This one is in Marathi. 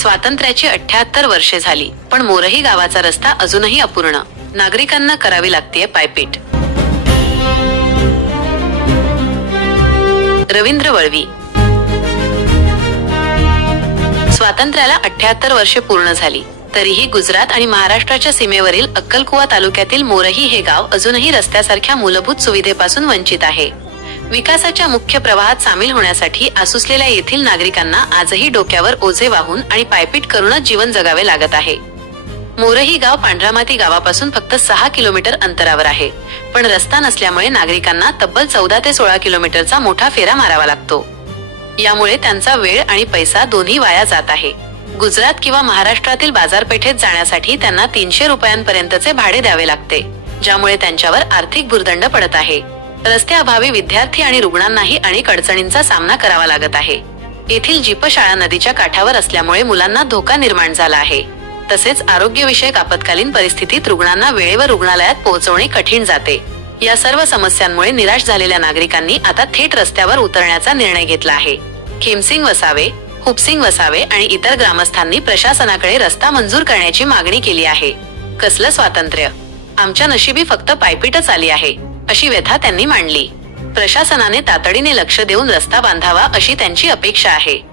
स्वातंत्र्याची अठ्याहत्तर वर्षे झाली. पण मोरही गावाचा रस्ता अजूनही अपूर्ण. नागरिकांना करावी लागतेय पायपीट. रवींद्र वळवी. स्वातंत्र्याला अठ्याहत्तर वर्षे पूर्ण झाली. तरीही गुजरात आणि महाराष्ट्राच्या सीमेवरील अक्कलकुवा तालुक्यातील मोरही हे गाव अजूनही रस्त्यासारख्या मूलभूत सुविधेपासून वंचित आहे. विकासाच्या मुख्य प्रवाहात सामील होण्यासाठी आसुसलेल्या येथील नागरिकांना आजही डोक्यावर ओझे वाहून आणि पायपीट करूनच जीवन जगावे लागत आहे. मोरही गाव पांढरामाती गावापासून फक्त सहा किलोमीटर अंतरावर आहे. पण रस्ता नसल्यामुळे नागरिकांना तब्बल चौदा ते सोळा किलोमीटरचा मोठा फेरा मारावा लागतो. यामुळे त्यांचा वेळ आणि पैसा दोन्ही वाया जात आहे. गुजरात किंवा महाराष्ट्रातील बाजारपेठेत जाण्यासाठी त्यांना तीनशे रुपयांपर्यंतचे भाडे द्यावे लागते ज्यामुळे त्यांच्यावर आर्थिक भुर्दंड पडत आहे. रस्त्याअभावी विद्यार्थी आणि रुग्णांनाही अनेक अडचणींचा सामना करावा लागत आहे. येथील जीपशाळा नदीच्या काठावर असल्यामुळे मुलांना धोका निर्माण झाला आहे. तसेच आरोग्यविषयक आपत्कालीन परिस्थितीत रुग्णांना वेळेवर रुग्णालयात पोहोचवणे कठीण जाते. या सर्व समस्यांमुळे निराश झालेल्या नागरिकांनी आता थेट रस्त्यावर उतरण्याचा निर्णय घेतला आहे. खेमसिंग वसावे हुपसिंग वसावे आणि इतर ग्रामस्थांनी प्रशासनाकडे रस्ता मंजूर करण्याची मागणी केली आहे. कसलं स्वातंत्र्य? आमच्या नशिबी फक्त पायपीटच आली आहे. अशी व्यथा त्यांनी मांडली. प्रशासनाने तातडीने लक्ष देऊन रस्ता बांधावा अशी त्यांची अपेक्षा आहे.